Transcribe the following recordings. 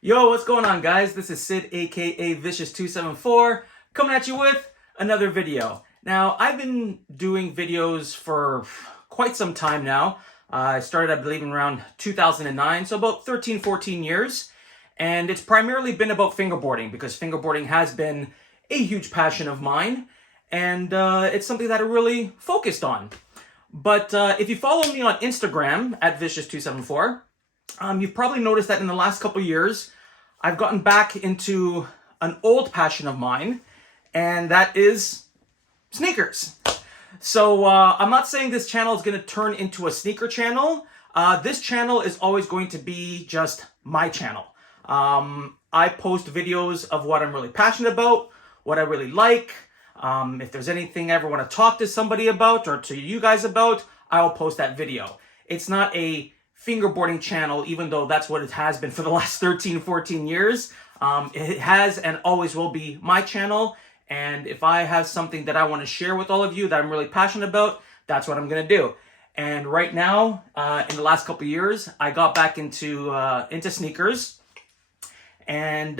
Yo, what's going on, guys? This is Sid, aka Vicious274, coming at you with another video. Now, I've been doing videos for quite some time now. I started, I believe, in around 2009, so about 13, 14 years. And it's primarily been about fingerboarding, because fingerboarding has been a huge passion of mine. And it's something that I really focused on. But if you follow me on Instagram, at Vicious274, you've probably noticed that in the last couple years, I've gotten back into an old passion of mine, and that is sneakers. So I'm not saying this channel is going to turn into a sneaker channel. This channel is always going to be just my channel. I post videos of what I'm really passionate about, what I really like. If there's anything I ever want to talk to somebody about or to you guys about, I will post that video. It's not a fingerboarding channel, even though that's what it has been for the last 13, 14 years. It has and always will be my channel. And if I have something that I want to share with all of you that I'm really passionate about, that's what I'm going to do. And right now, in the last couple of years, I got back into sneakers. And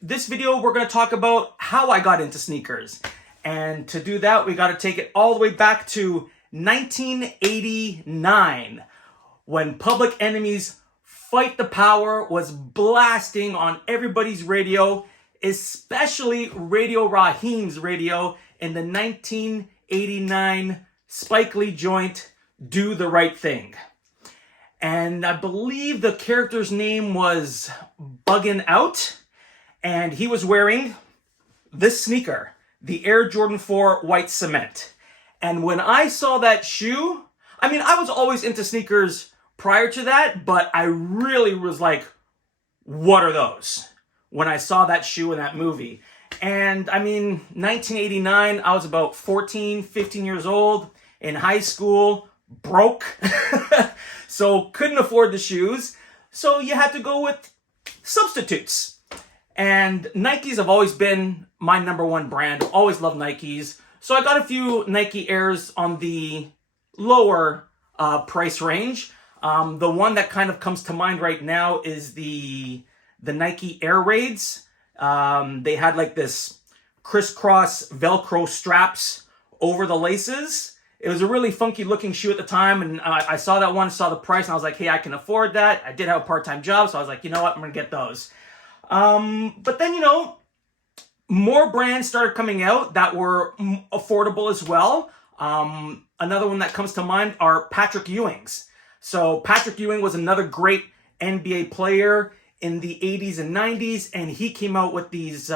this video, we're going to talk about how I got into sneakers. And to do that, we got to take it all the way back to 1989. When Public Enemy's Fight the Power was blasting on everybody's radio, especially Radio Raheem's radio, in the 1989 Spike Lee joint, Do the Right Thing. And I believe the character's name was Buggin' Out, and he was wearing this sneaker, the Air Jordan 4 White Cement. And when I saw that shoe, I mean, I was always into sneakers prior to that, but I really was like, what are those? When I saw that shoe in that movie. And I mean, 1989, I was about 14, 15 years old, in high school, broke. So couldn't afford the shoes. So you had to go with substitutes. And Nikes have always been my number one brand. Always loved Nikes. So I got a few Nike Airs on the lower price range. The one that kind of comes to mind right now is the Nike Air Raids. They had like this crisscross Velcro straps over the laces. It was a really funky looking shoe at the time, and I saw that one, saw the price, and I was like, hey, I can afford that. I did have a part-time job, so I was like, you know what, I'm gonna get those. But then, more brands started coming out that were affordable as well. Another one that comes to mind are Patrick Ewings. So Patrick Ewing was another great NBA player in the 80s and 90s, and he came out with these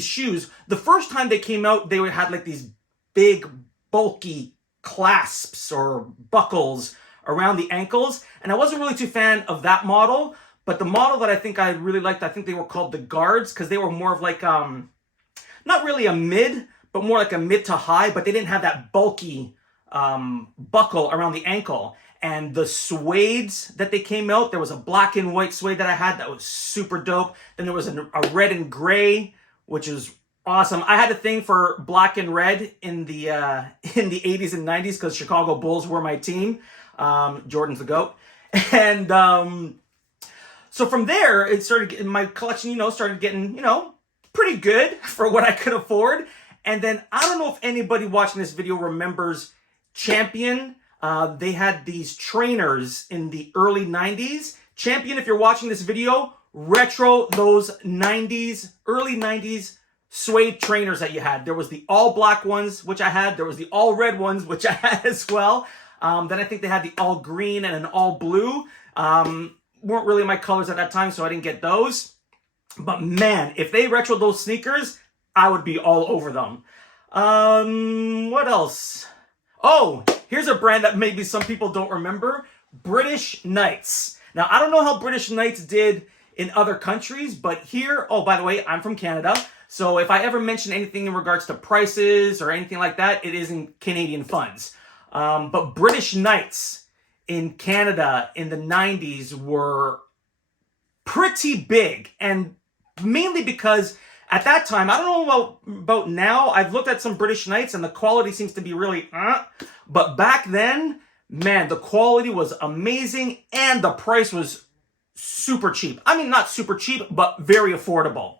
shoes. The first time they came out, they had like these big, bulky clasps or buckles around the ankles, and I wasn't really too fan of that model. But the model that I think I really liked, I think they were called the Guards, because they were more of like not really a mid, but more like a mid to high, but they didn't have that bulky buckle around the ankle. And the suedes that they came out, there was a black and white suede that I had that was super dope. Then there was a red and gray, which is awesome. I had a thing for black and red in the 80s and 90s because Chicago Bulls were my team. Jordan's the GOAT. And so from there, it started getting, my collection, started getting, pretty good for what I could afford. And then I don't know if anybody watching this video remembers Champion. They had these trainers in the early 90s. Champion, if you're watching this video, retro those 90s, early 90s suede trainers that you had. There was the all black ones, which I had. There was the all red ones, which I had as well. Then I think they had the all green and an all blue. Weren't really my colors at that time, so I didn't get those. But man, if they retro those sneakers, I would be all over them. What else? Oh, here's a brand that maybe some people don't remember. British Knights. Now, I don't know how British Knights did in other countries, but here, oh, by the way, I'm from Canada. So if I ever mention anything in regards to prices or anything like that, it is in Canadian funds. But British Knights in Canada in the 90s were pretty big. And mainly because at that time, I don't know about now, I've looked at some British Knights and the quality seems to be really, but back then, man, the quality was amazing and the price was super cheap. I mean, not super cheap, but very affordable.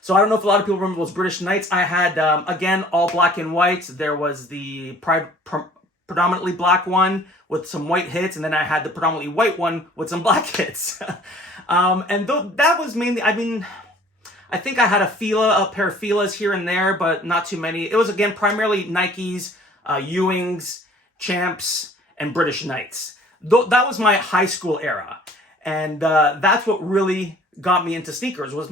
So I don't know if a lot of people remember those British Knights. I had, again, all black and white. There was the predominantly black one with some white hits, and then I had the predominantly white one with some black hits. And that was mainly, I mean, I think I had a pair of Fila's here and there, but not too many. It was, again, primarily Nikes, Ewings, Champs, and British Knights. That was my high school era. And that's what really got me into sneakers was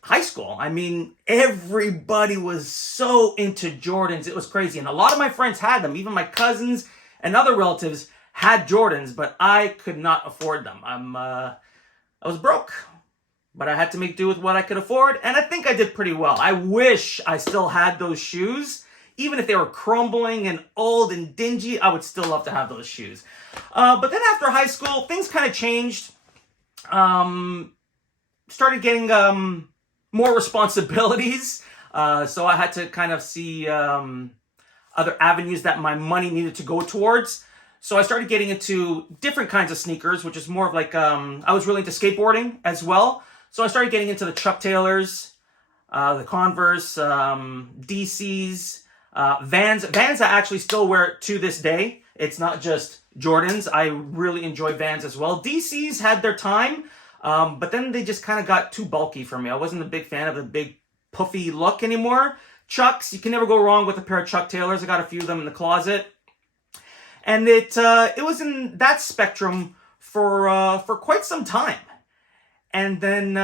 high school. I mean, everybody was so into Jordans. It was crazy. And a lot of my friends had them. Even my cousins and other relatives had Jordans, but I could not afford them. I was broke, but I had to make do with what I could afford. And I think I did pretty well. I wish I still had those shoes. Even if they were crumbling and old and dingy, I would still love to have those shoes. But then after high school, things kind of changed. Started getting more responsibilities. So I had to kind of see other avenues that my money needed to go towards. So I started getting into different kinds of sneakers, which is more of like, I was really into skateboarding as well. So I started getting into the Chuck Taylors, the Converse, DCs, Vans. Vans I actually still wear to this day. It's not just Jordans. I really enjoy Vans as well. DCs had their time, but then they just kind of got too bulky for me. I wasn't a big fan of the big puffy look anymore. Chucks, you can never go wrong with a pair of Chuck Taylors. I got a few of them in the closet. And it was in that spectrum for quite some time. And then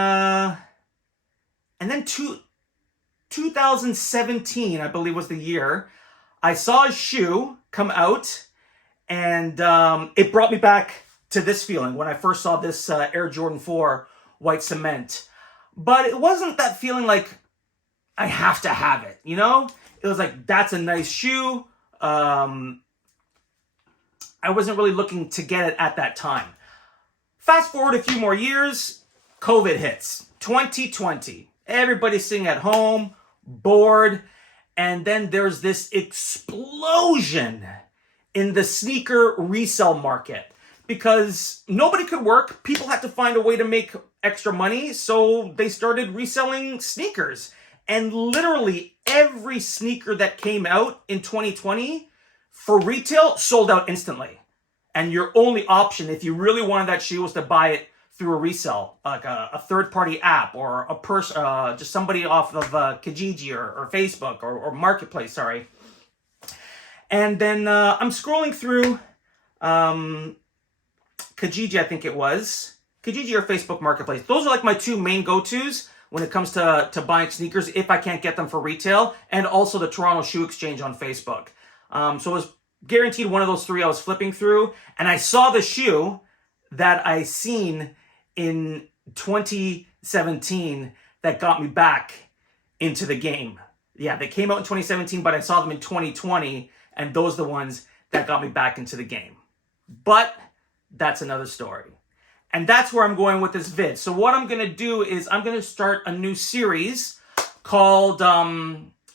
2017, I believe, was the year, I saw a shoe come out, and it brought me back to this feeling when I first saw this Air Jordan 4 white cement. But it wasn't that feeling like, I have to have it, you know? It was like, that's a nice shoe. I wasn't really looking to get it at that time. Fast forward a few more years, COVID hits. 2020. Everybody's sitting at home, bored, and then there's this explosion in the sneaker resale market because nobody could work. People had to find a way to make extra money, so they started reselling sneakers. And literally every sneaker that came out in 2020 for retail sold out instantly. And your only option, if you really wanted that shoe, was to buy it through a resale, like a third-party app or a person, just somebody off of Kijiji or Facebook or Marketplace, sorry. And then I'm scrolling through Kijiji, I think it was. Kijiji or Facebook Marketplace. Those are like my two main go-tos when it comes to buying sneakers if I can't get them for retail, and also the Toronto Shoe Exchange on Facebook. So it was guaranteed one of those three I was flipping through, and I saw the shoe that I seen in 2017 that got me back into the game. Yeah, they came out in 2017, but I saw them in 2020, and those are the ones that got me back into the game. But that's another story. And that's where I'm going with this vid. So what I'm going to do is I'm going to start a new series called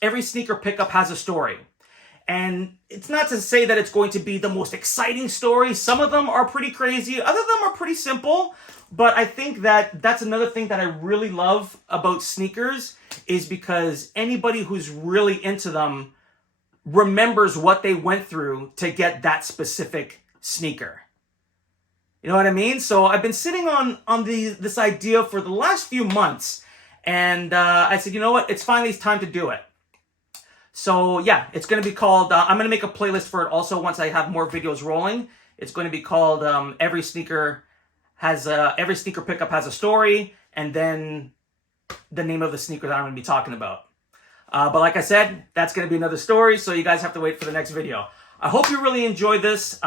Every Sneaker Pickup Has a Story. And it's not to say that it's going to be the most exciting story. Some of them are pretty crazy. Other of them are pretty simple. But I think that that's another thing that I really love about sneakers is because anybody who's really into them remembers what they went through to get that specific sneaker. You know what I mean? So I've been sitting on this idea for the last few months. And I said, you know what? It's finally time to do it. So yeah, it's going to be called, I'm going to make a playlist for it also once I have more videos rolling. It's going to be called Every Sneaker Pickup Has a Story, and then the name of the sneaker that I'm going to be talking about. But like I said, that's going to be another story, so you guys have to wait for the next video. I hope you really enjoyed this.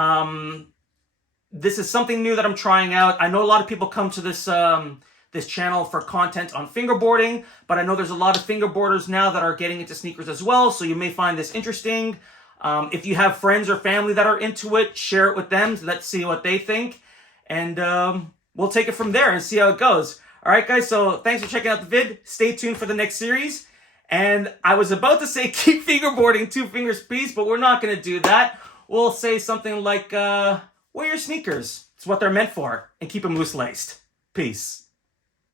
This is something new that I'm trying out. I know a lot of people come to this this channel for content on fingerboarding, but I know there's a lot of fingerboarders now that are getting into sneakers as well, so you may find this interesting. If you have friends or family that are into it, share it with them. Let's see what they think, and we'll take it from there and see how it goes. All right, guys, so thanks for checking out the vid. Stay tuned for the next series. And I was about to say keep fingerboarding 2 fingers peace, but we're not going to do that. We'll say something like, wear your sneakers. It's what they're meant for. And keep them loose-laced. Peace.